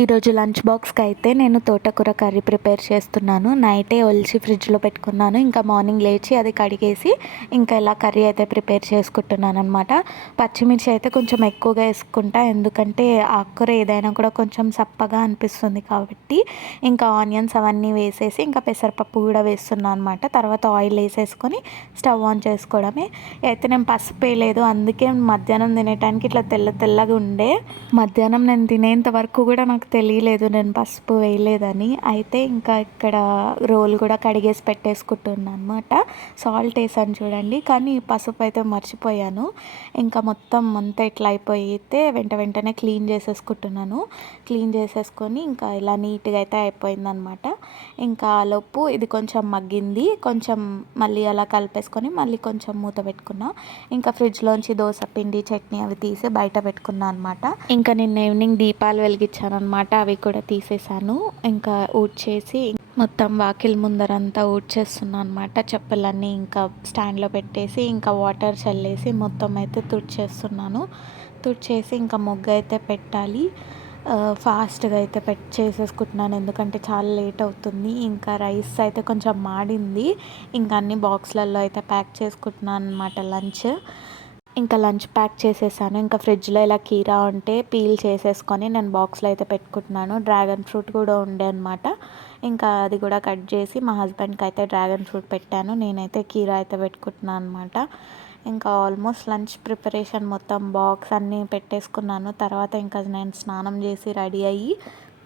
ఈరోజు లంచ్ బాక్స్కి అయితే నేను తోటకూర కర్రీ ప్రిపేర్ చేస్తున్నాను. నైటే ఒలిచి ఫ్రిడ్జ్లో పెట్టుకున్నాను. ఇంకా మార్నింగ్ లేచి అది కడిగేసి ఇంకా ఇలా కర్రీ అయితే ప్రిపేర్ చేసుకుంటున్నాను అనమాట. పచ్చిమిర్చి అయితే కొంచెం ఎక్కువగా వేసుకుంటా, ఎందుకంటే ఆకుకూర ఏదైనా కూడా కొంచెం సప్పగా అనిపిస్తుంది కాబట్టి. ఇంకా ఆనియన్స్ అవన్నీ వేసేసి ఇంకా పెసరపప్పు కూడా వేస్తున్నాను అనమాట. తర్వాత ఆయిల్ వేసేసుకొని స్టవ్ ఆన్ చేసుకోవడమే. అయితే నేను పసుపు వేయలేదు, అందుకే మధ్యాహ్నం తినేటానికి ఇట్లా తెల్ల తెల్లగా ఉండే. మధ్యాహ్నం నేను తినేంత వరకు కూడా నాకు తెలియలేదు నేను పసుపు వేయలేదని. అయితే ఇంకా ఇక్కడ రోల్ కూడా కడిగేసి పెట్టేసుకుంటున్నాను అనమాట. సాల్ట్ వేసాను చూడండి, కానీ పసుపు అయితే మర్చిపోయాను. ఇంకా మొత్తం అంతా ఇట్లా అయిపోయితే వెంటనే క్లీన్ చేసేసుకుంటున్నాను. క్లీన్ చేసేసుకొని ఇంకా ఇలా నీట్గా అయితే అయిపోయిందనమాట. ఇంకా లోపు ఇది కొంచెం మగ్గింది, కొంచెం మళ్ళీ అలా కలిపేసుకొని మళ్ళీ కొంచెం మూత పెట్టుకున్నా. ఇంకా ఫ్రిడ్జ్లోంచి దోశ పిండి చట్నీ అవి తీసి బయట పెట్టుకున్నా అనమాట. ఇంకా నిన్న ఈవినింగ్ దీపాలు వెలిగించాను అనమాట, అవి కూడా తీసేసాను. ఇంకా ఊడ్చేసి మొత్తం వాకిలి ముందరంతా ఊడ్చేస్తున్నాను అనమాట. చెప్పులన్నీ ఇంకా స్టాండ్లో పెట్టేసి ఇంకా వాటర్ చల్లేసి మొత్తం అయితే తుడిచేస్తున్నాను. తుడిచేసి ఇంకా ముగ్గు అయితే పెట్టాలి. ఫాస్ట్గా అయితే చేసేసుకుంటున్నాను, ఎందుకంటే చాలా లేట్ అవుతుంది. ఇంకా రైస్ అయితే కొంచెం మాడింది. ఇంకా అన్ని బాక్స్లలో అయితే ప్యాక్ చేసుకుంటున్నాను అనమాట లంచ్. ఇంకా లంచ్ ప్యాక్ చేసేసాను. ఇంకా ఫ్రిడ్జ్లో ఇలా కీరా ఉంటే పీల్ చేసేసుకొని నేను బాక్స్లో అయితే పెట్టుకుంటున్నాను. డ్రాగన్ ఫ్రూట్ కూడా ఉండే అనమాట. ఇంకా అది కూడా కట్ చేసి మా హస్బెండ్కి అయితే డ్రాగన్ ఫ్రూట్ పెట్టాను. నేనైతే కీరా అయితే పెట్టుకుంటున్నాను అనమాట. ఇంకా ఆల్మోస్ట్ లంచ్ ప్రిపరేషన్ మొత్తం బాక్స్ అన్నీ పెట్టేసుకున్నాను. తర్వాత ఇంకా నేను స్నానం చేసి రెడీ అయ్యి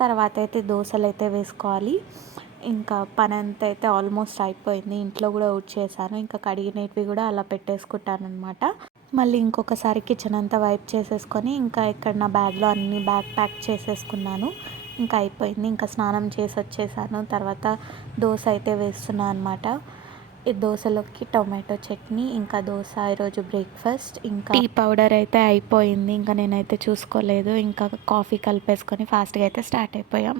తర్వాత అయితే దోశలు అయితే వేసుకోవాలి. ఇంకా పని అంతా అయితే ఆల్మోస్ట్ అయిపోయింది. ఇంట్లో కూడా ఊడ్చేసాను. ఇంకా కడిగినవి కూడా అలా పెట్టేసుకుంటాను అనమాట. మళ్ళీ ఇంకొకసారి కిచెన్ అంతా వైప్ చేసేసుకొని ఇంకా ఇక్కడ నా బ్యాగ్లో అన్ని బ్యాగ్ ప్యాక్ చేసేసుకున్నాను. ఇంకా అయిపోయింది. ఇంకా స్నానం చేసి వచ్చేసాను. తర్వాత దోశ అయితే వేస్తున్నాను అనమాట. ఈ దోశలోకి టొమాటో చట్నీ, ఇంకా దోశ ఈరోజు బ్రేక్ఫాస్ట్. ఇంకా టీ పౌడర్ అయితే అయిపోయింది, ఇంకా నేనైతే చూసుకోలేదు. ఇంకా కాఫీ కలిపేసుకొని ఫాస్ట్గా అయితే స్టార్ట్ అయిపోయాం.